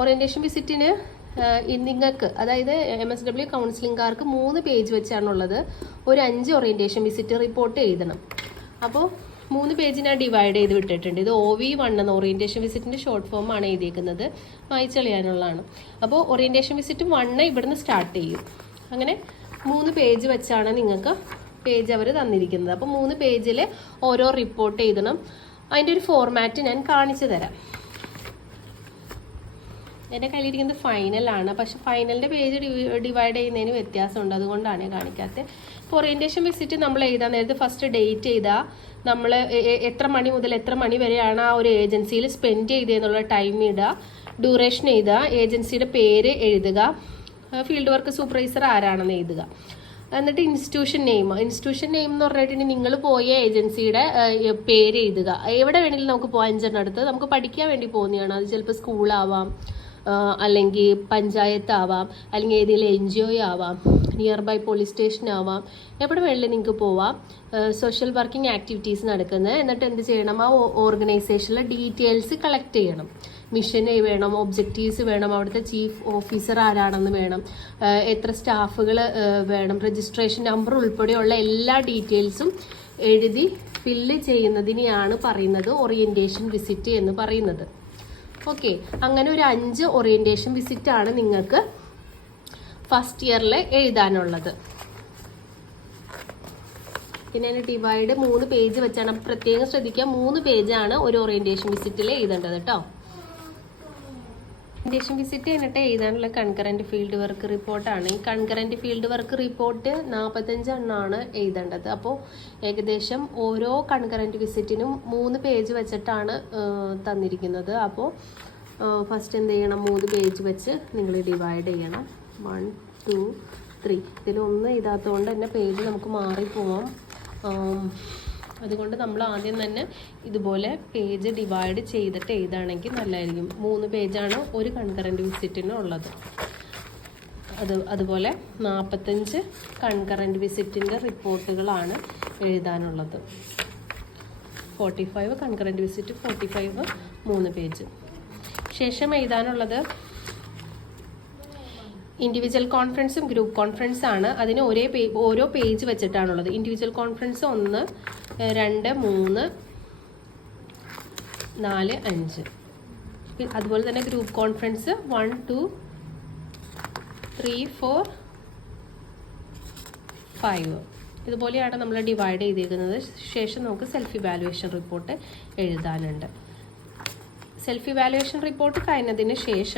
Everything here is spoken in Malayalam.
ഓറിയന്റേഷൻ വിസിറ്റിന് നിങ്ങൾക്ക്, അതായത് MSW കൗൺസിലിംഗുകാർക്ക് 3 പേജ് വെച്ചാണുള്ളത്. ഒരു 5 ഓറിയന്റേഷൻ വിസിറ്റ് റിപ്പോർട്ട് എഴുതണം. അപ്പോൾ 3 പേജിനാണ് ഡിവൈഡ് ചെയ്ത് വിട്ടിട്ടുണ്ട്. ഇത് OV1 എന്ന ഓറിയന്റേഷൻ വിസിറ്റിന്റെ ഷോർട്ട് ഫോം ആണ് എഴുതിയിരിക്കുന്നത്, വായിച്ചറിയാനുള്ളതാണ്. അപ്പോൾ ഓറിയന്റേഷൻ വിസിറ്റ് 1 ഇവിടുന്ന് സ്റ്റാർട്ട് ചെയ്യും. അങ്ങനെ 3 പേജ് വെച്ചാണ് നിങ്ങൾക്ക് പേജ് അവർ തന്നിരിക്കുന്നത്. അപ്പോൾ 3 പേജിൽ ഓരോ റിപ്പോർട്ട് എഴുതണം. അതിൻ്റെ ഒരു ഫോർമാറ്റ് ഞാൻ കാണിച്ചു തരാം. എൻ്റെ കയ്യിലിരിക്കുന്നത് ഫൈനലാണ്, പക്ഷെ ഫൈനലിൻ്റെ പേജ് ഡിവൈഡ് ചെയ്യുന്നതിന് വ്യത്യാസമുണ്ട്, അതുകൊണ്ടാണ് കാണിക്കാത്തത്. ഇപ്പോൾ ഓറിയന്റേഷൻ വിസിറ്റ് നമ്മൾ എഴുതാൻ നേരത്തെ ഫസ്റ്റ് ഡേറ്റ് ചെയ്താൽ നമ്മൾ എത്ര മണി മുതൽ എത്ര മണി വരെയാണ് ആ ഒരു ഏജൻസിയിൽ സ്പെൻഡ് ചെയ്തതെന്നുള്ള ടൈം ഇടുക, ഡ്യൂറേഷൻ എഴുതുക, ഏജൻസിയുടെ പേര് എഴുതുക, ഫീൽഡ് വർക്ക് സൂപ്പർവൈസർ ആരാണെന്ന് എഴുതുക. എന്നിട്ട് ഇൻസ്റ്റിറ്റ്യൂഷൻ നെയിം എന്ന് പറഞ്ഞിട്ടുണ്ടെങ്കിൽ നിങ്ങൾ പോയ ഏജൻസിയുടെ പേര് എഴുതുക. എവിടെ വേണമെങ്കിലും നമുക്ക് പോകാൻ 5 അടുത്ത് നമുക്ക് പഠിക്കാൻ വേണ്ടി പോകുന്നതാണ്. അത് ചിലപ്പോൾ സ്കൂളാവാം, അല്ലെങ്കിൽ പഞ്ചായത്ത് ആവാം, അല്ലെങ്കിൽ ഏതെങ്കിലും NGO ആവാം, നിയർ ബൈ പോലീസ് സ്റ്റേഷൻ ആവാം, എവിടെ വേണമെങ്കിലും നിങ്ങൾക്ക് പോവാം. സോഷ്യൽ വർക്കിംഗ് ആക്ടിവിറ്റീസ് നടക്കുന്നത്. എന്നിട്ട് എന്ത് ചെയ്യണം, ആ ഓർഗനൈസേഷനിലെ ഡീറ്റെയിൽസ് കളക്ട് ചെയ്യണം. മിഷൻ വേണം, ഒബ്ജക്റ്റീവ്സ് വേണം, അവിടുത്തെ ചീഫ് ഓഫീസർ ആരാണെന്ന് വേണം, എത്ര സ്റ്റാഫുകൾ വേണം, രജിസ്ട്രേഷൻ നമ്പർ ഉൾപ്പെടെയുള്ള എല്ലാ ഡീറ്റെയിൽസും എഴുതി ഫില്ല് ചെയ്യുന്നതിനെയാണ് പറയുന്നത് ഓറിയന്റേഷൻ വിസിറ്റ് എന്ന് പറയുന്നത്. ഓക്കെ, അങ്ങനെ ഒരു 5 ഓറിയന്റേഷൻ വിസിറ്റ് ആണ് നിങ്ങൾക്ക് ഫസ്റ്റ് ഇയറിൽ എഴുതാനുള്ളത്. പിന്നെ ഡിവൈഡ് 3 പേജ് വെച്ചാണ്. പ്രത്യേകം ശ്രദ്ധിക്കുക, 3 പേജാണ് ഒരു ഓറിയന്റേഷൻ വിസിറ്റിൽ എഴുതേണ്ടത് കേട്ടോ. ഓറിയന്റേഷൻ വിസിറ്റ് കഴിഞ്ഞിട്ട് എഴുതാനുള്ള കൺകറന്റ് ഫീൽഡ് വർക്ക് റിപ്പോർട്ടാണ്. ഈ കൺകറന്റ് ഫീൽഡ് വർക്ക് റിപ്പോർട്ട് 45 എണ്ണമാണ് എഴുതേണ്ടത്. അപ്പോൾ ഏകദേശം ഓരോ കൺകറന്റ് വിസിറ്റിനും 3 പേജ് വെച്ചിട്ടാണ് തന്നിരിക്കുന്നത്. അപ്പോൾ ഫസ്റ്റ് എന്ത് ചെയ്യണം, 3 പേജ് വെച്ച് നിങ്ങൾ ഡിവൈഡ് ചെയ്യണം. 1 2 3. ഇതിലൊന്നും എഴുതാത്തതുകൊണ്ട് തന്നെ പേജ് നമുക്ക് മാറിപ്പോവാം. അതുകൊണ്ട് നമ്മൾ ആദ്യം തന്നെ ഇതുപോലെ പേജ് ഡിവൈഡ് ചെയ്തിട്ട് എഴുതുകയാണെങ്കിൽ നല്ലതായിരിക്കും. 3 പേജാണ് ഒരു കൺകറന്റ് വിസിറ്റിന് ഉള്ളത്. അതുപോലെ 45 കൺകറന്റ് വിസിറ്റിൻ്റെ റിപ്പോർട്ടുകളാണ് എഴുതാനുള്ളത്. 45 കൺകറന്റ് വിസിറ്റ്, 45 3 പേജ്. ശേഷം എഴുതാനുള്ളത് ഇൻഡിവിജ്വൽ കോൺഫറൻസും ഗ്രൂപ്പ് കോൺഫറൻസ് ആണ്. അതിന് ഓരോ പേജ് വെച്ചിട്ടാണുള്ളത്. Individual conference 1 2 3 4 5. അതുപോലെ തന്നെ ഗ്രൂപ്പ് കോൺഫറൻസ് 1 2 3 4 5. ഇതുപോലെയാണ് നമ്മൾ ഡിവൈഡ് ചെയ്തിരിക്കുന്നത്. ശേഷം നമുക്ക് സെൽഫ് ഇവാലുവേഷൻ റിപ്പോർട്ട് എഴുതാനുണ്ട്. സെൽഫ് ഇവാലുവേഷൻ റിപ്പോർട്ട് കഴിഞ്ഞതിന് ശേഷം